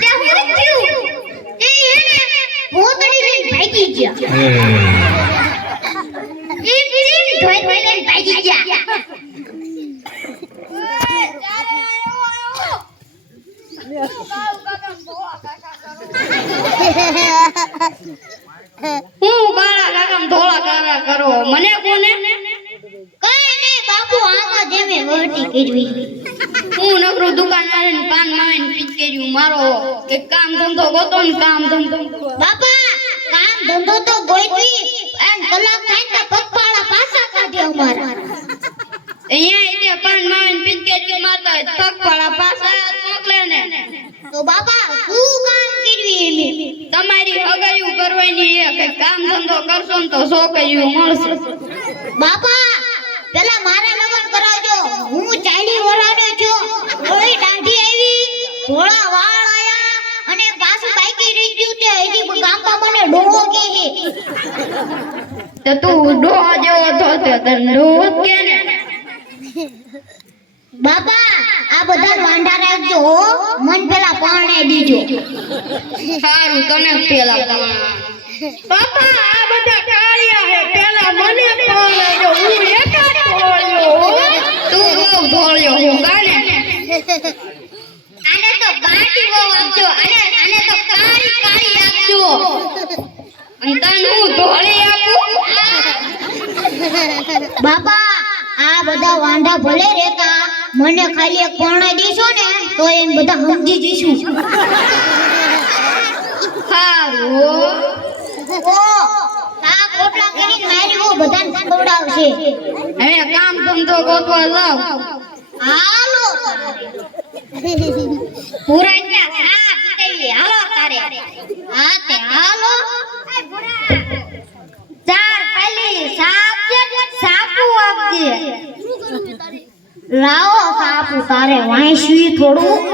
ત્યાં હું થયું એ એને ભોતડી લઈને ભાગી ગયા એ ચીન ધોઈ લઈને ભાગી ગયા હું કાળા કાકા ધોળા કારા કરો મને કોને કઈ નહીં બાપુ આમાં જેમે વટી કરવી હું નકરું દુકાનદાર ને પાન માવીને પીચ કર્યું મારો એક કામ ધંધો ગોતો ને કામ ધંધો બાપા કામ ધંધો તો ગોઈતી અને કલાક થાય તો પગપાળા પાછા કાઢે અમારા અહીંયા એટલે પાન માવીને પીચ કર્યું મારતા પગપાળા પાછા મોકલે ને તો બાપા શું કામ કરવી એમે તમારી હગાયું કરવાની એ કે કામ ધંધો કરશો ને તો છોકરીયું મળશે બાપા પેલા મારા લગન કરાવજો હું 40 વર્ષનો છું થોડી દાઢી આવી થોડા વાળ આયા અને પાછું બાઈકી રહી ગયું તે હજી ગામમાં મને ડોહો કહે તો તું ડોહા જેવો થતો તને ડોહો કે ને બાપા આ બધા વાંઢા રાખજો હો મન પેલા પાણે દીજો સારું તને પેલા બાપા આ બધા કાળિયા હે પેલા મને પાણજો હું એક જ ધોળ્યો તું બહુ ધોળ્યો હું ગાને આને તો બાટી બહુ આપજો આને તો કાળી કાળી આપજો અને તને હું ધોળી આપું બાપા આ બધા વાંઢા ભલે રહેતા મને ખાલી એક પાણે દીશો ને તો એમ બધા સમજી જઈશું સારું ઓ આ કોટલા કરીને મારી ઓ બધાને ખવડાવશે હવે કામ ધંધો ગોતવા જાવ હાલો પુરાણ્યા સા પીતેવી હાલો તારે હા તે હાલો એ પુરા ચાર પેલી સાપુ આપજે લાવો સાપુ તારે વાંસી થોડું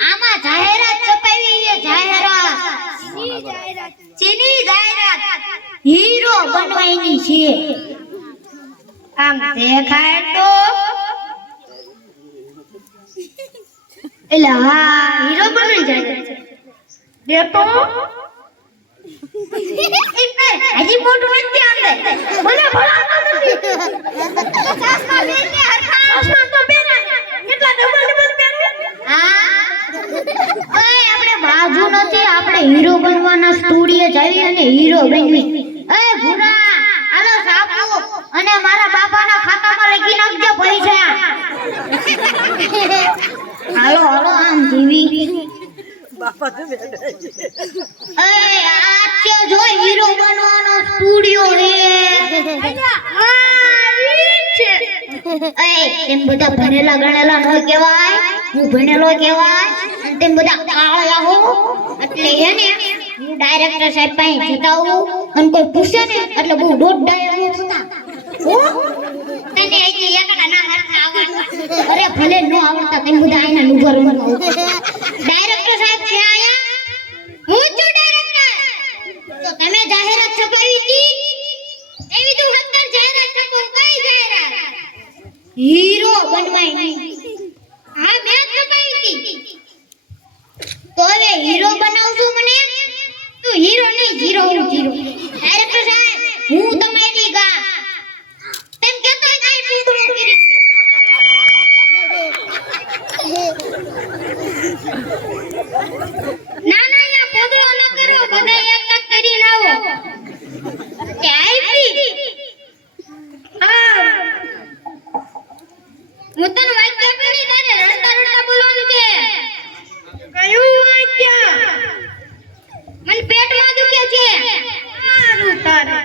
આમાં જાહેરાત છપાવી છે જાહેરાત ચીની જાહેરાત હીરો બનવાની છે આમ દેખાય તો એટલે હા હીરો બની જાય દેતો હજી મોટું નથી આંદે મને ભણાવતો નથી ચશ્મા પહેરને હરખા ચશ્મા તો પહેરા કેટલા ડબલ પહેરે હા ઓય આપણે બાજુ નથી આપણે હીરો બનવાના સ્ટુડિયો જઈ અને હીરો બનવી એ ભૂરા હાલો સાપુ અને મારા બાપાના ખાતામાં લખી નાખજો પૈસા હાલો હાલો આમ જીવી બાપા તો બેઠા એ આ કે જો હીરો બનવાનો સ્ટુડિયો હે એ તેમ બધા ભણેલા ગણેલા ન કહેવાય હું ભણેલો કહેવાય અને તેમ બધા કાળા હો એટલે હે ને હું ડાયરેક્ટર સાહેબ પાસે જતાવું અને કોઈ પૂછે ને એટલે બહુ દોડાય ન થતા હો તને હજી એકડા ના હરખા આવડતા અરે ભલે ન આવડતા તેમ બધા આઈના નુગર ન ડાયરેક્ટર સાહેબ છે આયા હું છું ડાયરેક્ટર તો તમે જાહેરાત છપાવી હતી એવી તો હત્તર જાહેરાત છપો કઈ જાહેરાત હીરો બનવાય નહીં હા મેં છપાવી હતી તો હવે હીરો બનાવશું મને તો હીરો નહીં જીરો હું જીરો ડાયરેક્ટર સાહેબ હું તમારી ગા તેમ કેતો કાઈ પૂછડો કરી ના ના યા પોદળો ન કરો બધા એક એક કરીને આવો કે આવી હા હું તને વાક્ય કરી તારે રડતા રડતા બોલવાનું છે કયું વાક્ય મને પેટમાં દુખે છે સારું તારે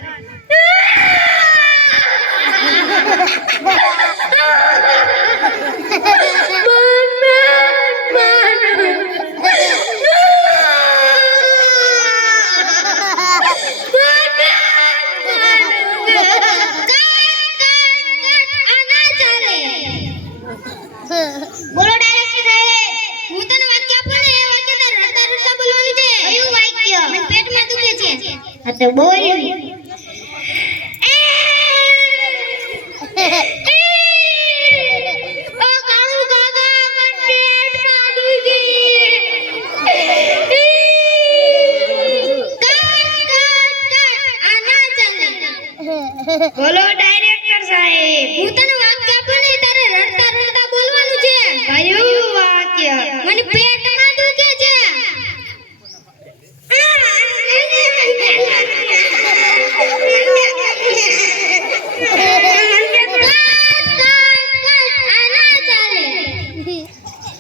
બોલો ડાયરેક્ટર સાહેબ હું તને વાક્ય આપું ને એ વાક્ય તારે રડતા રડતા બોલવાનું છે કયું વાક્ય મને પેટમાં દુખે છે હા તો બોલ ઓ કાળુ કાકા મને પેટમાં દુખી બોલો ડાયરેક્ટર સાહેબ. હું તને વાક્ય આપું ને તારે રડતા રડતા બોલવાનું છે. કયું વાક્ય? મને પેટમાં દુખે છે.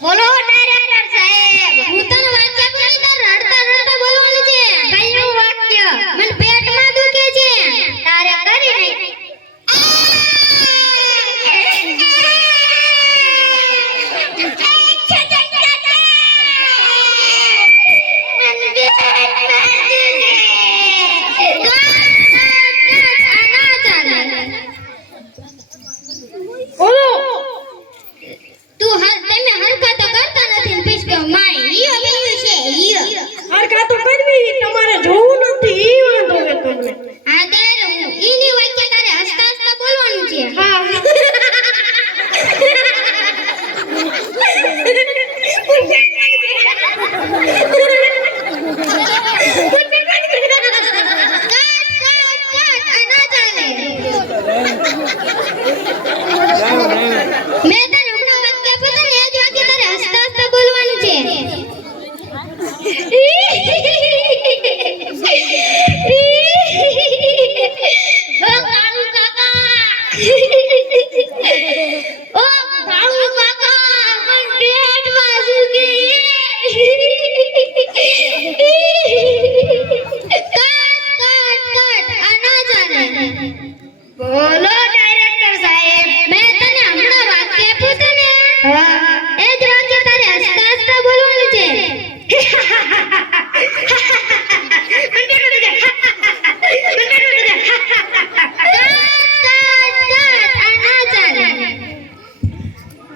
બોલો ડાયરેક્ટર સાહેબ. હું તને વાક્ય આપું ને તારે રડતા રડતા બોલવાનું છે. કયું વાક્ય? મને પેટમાં દુખે છે. તારે કરી નહીં. બોલો. તમે હરકત કરતા નથી ને પછી કહો, માય ઈયો બીયું છે ઈયો. હરખા તો કરવી, તમારે જોવું નથી ઈ વાંધો છે તમને. આ તારે ઈની વાક્ય તારે હસતા હસતા બોલવાનું છે. હા. મેં તને હમણાં વાક્ય આપ્યું હતું ને એ જ વાક્ય તારે હસતા હસતા બોલવાનું છે. ઓ કાળુ કાકા, ઓ કાળુ કાકા, મને પેટમાં દુખી. કટ આ ના ચાલે. બોલો ડાયરેક્ટર સાહેબ. મેં તને હમણાં વાક્ય આપ્યું હતું ને હા. એ જ વાક્ય તારે હસતા હસતા બોલવાનું છે. આ ના ચાલે.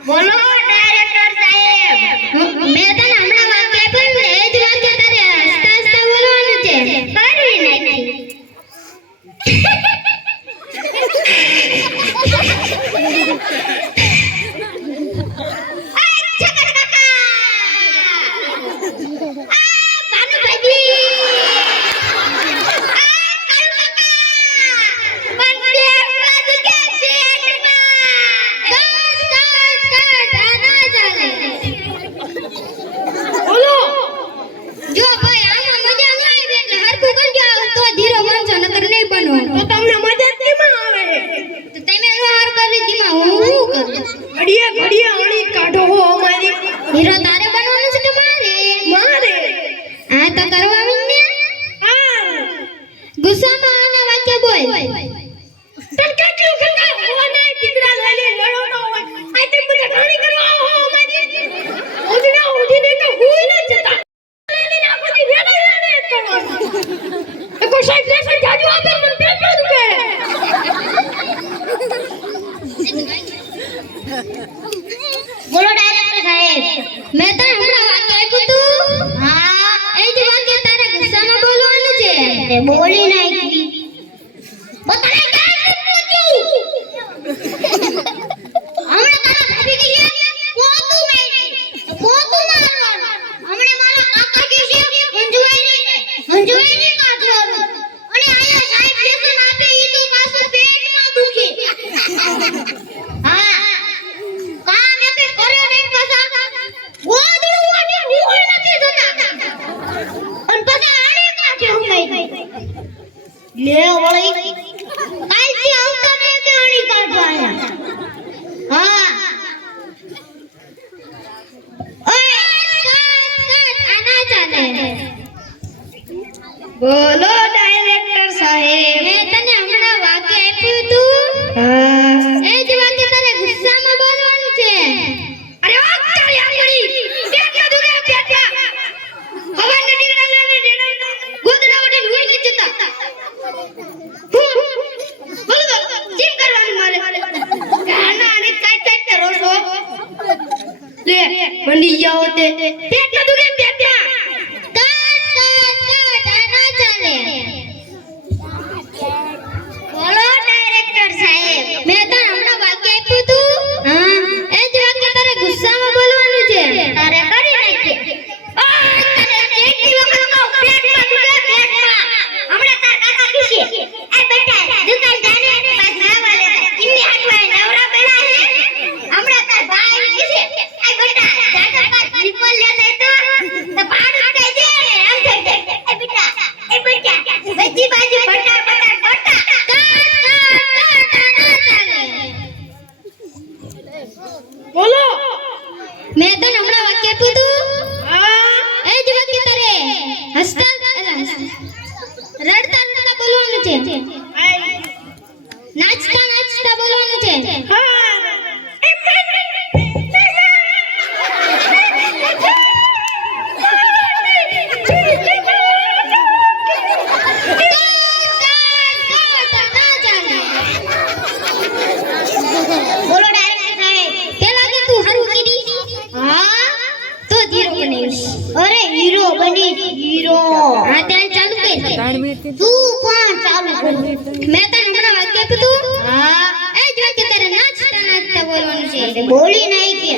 બોલો ડાયરેક્ટર સાહેબ. મેં તને હમણાં વાક્ય આપ્યું ને એ જ વાક્ય તારે હસતા હસતા બોલવાનું છે. કરી નાખી. બોલો. જો ભાઈ આમાં મજા ન આવી એટલે હરખું કરજો તો ધીરો બનશો નકર નહીં બનવાનું. તો તમને મજા જ કેમાં આવે? તો તમે નો હાર કરી દીમાં હું શું કરું? ઘડીએ ઘડીએ અણી કાઢો હો અમારી. હીરો તારે બનવાનું છે કે મારે? મારે. આ તો કરવા ને હા. ગુસ્સામાં આના વાક્ય બોલ. તન કેટલું ખંગા હોના ટીકડા લઈને લડો ન હોય. આ તે બધા ઘણી કરવા આવો હો અમારી. ઉધના ઉધીને તો હુઈ ન જતા. લઈને આખો દી વેડા વેડે કરવાનું. એ કોઈ સાહેબ ને જાજુ આપે મને પેટમાં દુખે. બોલો ડાયરેક્ટર સાહેબ. મેં તને હમણાં વાક્ય આપ્યું તું. હા એ જ વાક્ય તારે ગુસ્સામાં બોલવાનું છે. તે બોલી નાખી. બતાને ક્યાં પૂછ્યું? હમણાં તારા ભાભી કહે છે પોતું મેરી પોતું મારવાનું. હમણાં મારા કાકા કહે છે મંજુઆની કાઢવાનું. અને આયા સાહેબ લેસન આપે ઈ તો પાછું પેટમાં દુખે. હા કામ એકે કરે નહીં પાછા ગોદડું વાટી હુઈ નથી જતા. અને પાછા આને કાઢે હુમાઈ લે વળી કાલથી આવતા ને કે આની કાઢવા આયા. હા ઓય કટ આ ના ચાલે. બોલો ડાયરેક્ટર સાહેબ. મેં તને હમણાં વાક્ય આપ્યું તું. હા. એ જ વાક્ય તારે ગુસ્સામાં બોલવાનું છે. અરે વાહ તારી આંગળી. પેટમાં દુખે પેટમાં. હવાને ટીકડા લઈને ડેડા ગોદડા ઉડીને હુઈ ન જતા. બોલો ચીમ કરવાનું મારે. ગાના અને કાઈ કાઈ કરો છો. લે મંડી જાઓ તે પેટમાં દુખે પેટમાં. આ ના ચાલે. બોલો ડાયરેક્ટર સાહેબ. મેં તને હમણાં નાચતા નાચતા બોલવાનું છે. બોલો ડાયરેક્ટર સાહેબ. પેલા કે તું હારું કીધી. હા તો હીરો બનીશ. અરે હીરો બનીશ હીરો. હા ત્યાં ચાલુ કર. 3 મિનિટ તું પણ ચાલુ કર. મેં તને હમણાં વાક્ય કીધું. હા એ જ વાક્ય તારે નાચતા નાચતા બોલવાનું છે. બોલી નહીં કે.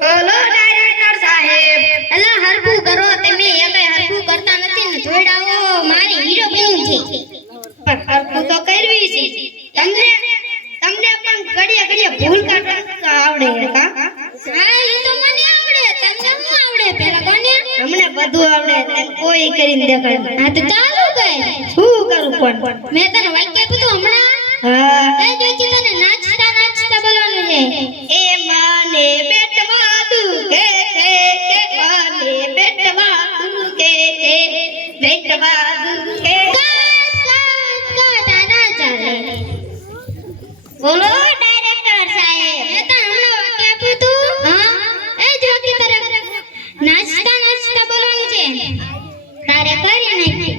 બોલો ડાયરેક્ટર સાહેબ. અલા હરખું કરો તમે. એ કઈ હરખું કરતા નથી ને જોડાવો. મારી હીરો બનવું છે. પણ હરખું તો કરવી છે. તમને તમને પણ ઘડીએ ઘડીએ ભૂલ કાઢતા આવડે કા? હા ઈ તો મને આવડે. તમને શું આવડે પેલા કોને? અમને બધું આવડે. તને કોઈ કરીને દેખાડ. હા તો ચાલુ કર. શું કરું પણ? મેં તને વાક્ય કીધું હમણાં. હા. એ જ વાક્ય તને નાચતા નાચતા બોલવાનું છે. એ માને પેટમાં દુખે છે, એ માને પેટમાં દુખે છે, પેટમાં દુખે. કાટા ના ચાલે. બોલો ડાયરેક્ટર સાહેબ. મેં તને હમણાં વાક્ય આપ્યું તું. હા એ જ વાક્ય તારે નાચતા નાચતા બોલવાનું છે. તારે કરી નાખી.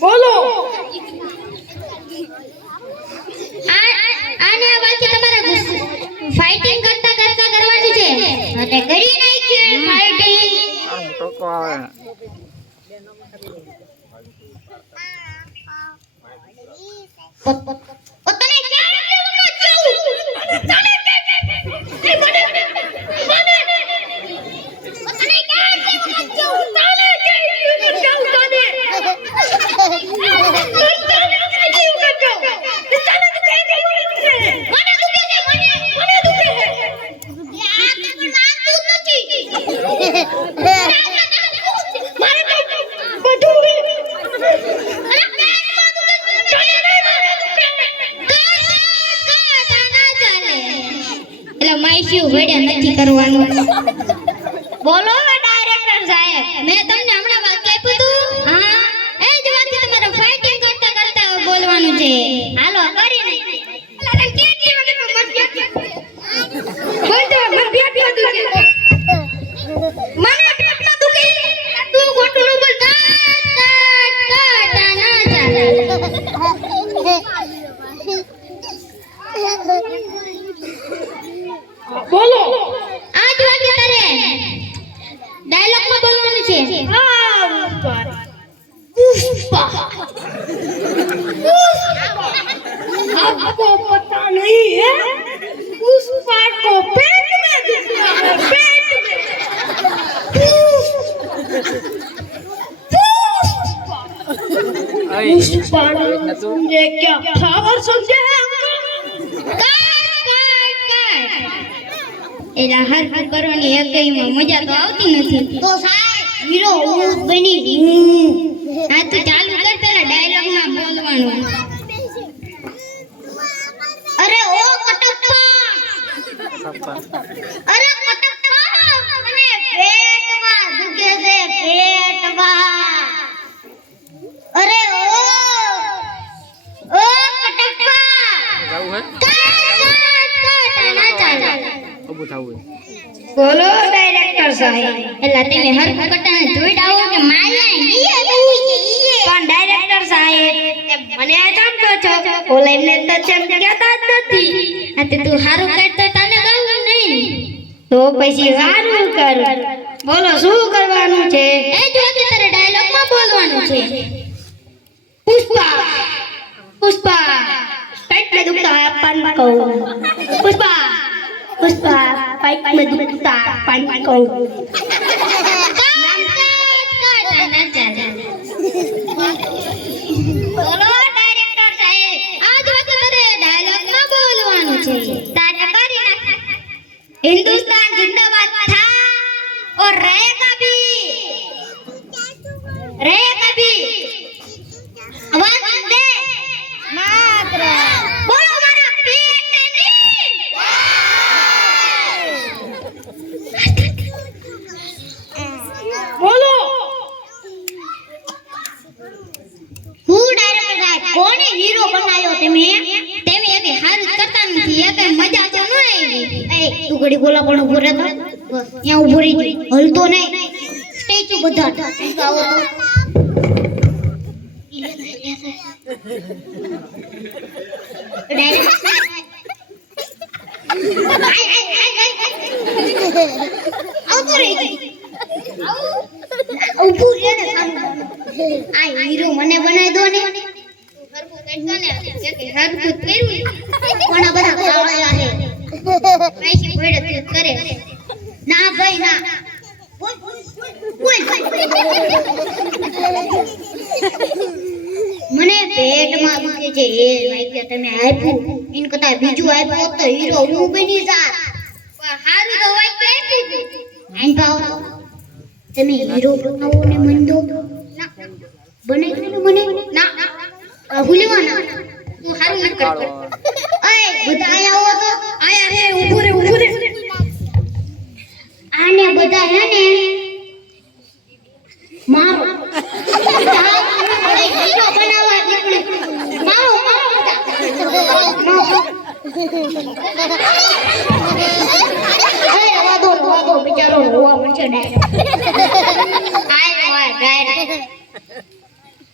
બોલો. આને આ વાક્ય તમારે ફાઇટિંગ કરતા કરતા કરવાની છે. અને કરી નાખીએ ફાઇટિંગ. પોતાને ક્યાં લેવામાં જાઉં? પોતાને ક્યાં લેવામાં જાઉં? નથી કરવાનું. બોલો ડાયરેક્ટર સાહેબ. મેં તમને હમણાં વાક્ય આપ્યું તું. હા એ જ વાક્ય તમારે ફાઇટિંગ કરતા કરતા બોલવાનું છે. હાલો કરી નાખી. અલા તને કેટલી વખત મત બોલ દે. મને પેટમાં દુખે. મને પેટમાં દુખે. તું ખોટું ન બોલ. કાટા ના ચાલે. બોલો. આ જ વાક્ય તારે ડાયલોગમાં બોલવાનું છે. पुष्पा आपको पता नहीं है पुष्पा को पेट में दिखता है पेट में पुष्पा समझे क्या फ्लावर समझे એલા હર કરવાની એકઈમાં મજા તો આવતી નથી. तो साहब हीरो बनी આ તો ચાલુ કર પેલા ડાયલોગમાં બોલવાનું. अरे ओ कटप्पा अरे कटप्पा મને પેટમાં દુખે છે પેટમાં अरे ओ कटप्पा जाऊ है ના ચાલે. अब उठाऊ है બોલો ડાયરેક્ટર સાહેબ. એલા તમે હર કટાને જોઈ આવો કે માયા ઈએ પણ ડાયરેક્ટર સાહેબ મને આ ચમતો છો ઓલાઈને તો ચમક્યાતા જ નથી. આ તે તું હારું કરતો તને ગાવું નહીં. તો પછી સારું કર. બોલો શું કરવાનું છે? એ જો કે તારે ડાયલોગમાં બોલવાનું છે. પુષ્પા પુષ્પા पेट में दुखता है पानी को पुष्पा पुष्पा पेट में दुखता है पानी को हिंदुस्तान जिंदाबाद था और रहेगा भी आवाज दे मात्र बोलो हमारा पेट नहीं બોલો હું ડાયરેક્ટર સાહેબ કોને હીરો બનાવ્યો તમે એક હારું કરતા નથી એક મજા તો ન આવી એ તું ઘડી બોલા પણ ઉભો રહે તો બસ અહીંયા ઉભો રહી ગઈ હલતો નહીં સ્ટેચ્યુ બધા આવો તો આવતો રહી ગઈ ઉભું રહે ને સામે આ હીરો મને બનાવી દો ને હરખું કાઢતા ને કે હરખું કર્યું પણ આ બધા કાળા છે પૈસી પડે તે કરે ના ભાઈ ના મને પેટમાં દુખે છે એ વાગ્ય તમે આપ્યું ઇન કરતા બીજું આપ્યું હોત તો હીરો હું બની જાત હારું તો હોય કે આઈન ભાવ તમે હીરો બનાવો ને મન દો બને કે મને ના ભૂલવાના તું હારું ન કર અય બધા આયા હો તો આયા રે ઊભું રે આને બધા હે ને મારો હીરો બનાવવા નીકળે મારો અરે રવા દો બિચારો રોવા મળશે ડાયરેક્ટ આય ડાયરેક્ટ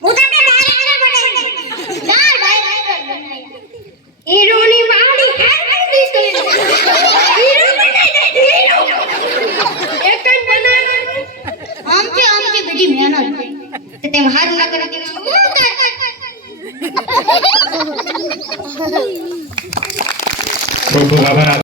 હું તમને ડાયરેક્ટર બનાવી ના ડાયરેક્ટર બનાવ્યા હીરોની વાડી હેરતી કરી હીરો બનાવી દે હીરો એક જ બનાવે આમથી બધી મહેનત તે તેમ હારું ના કરે હું કર ખૂબ ખૂબ આભાર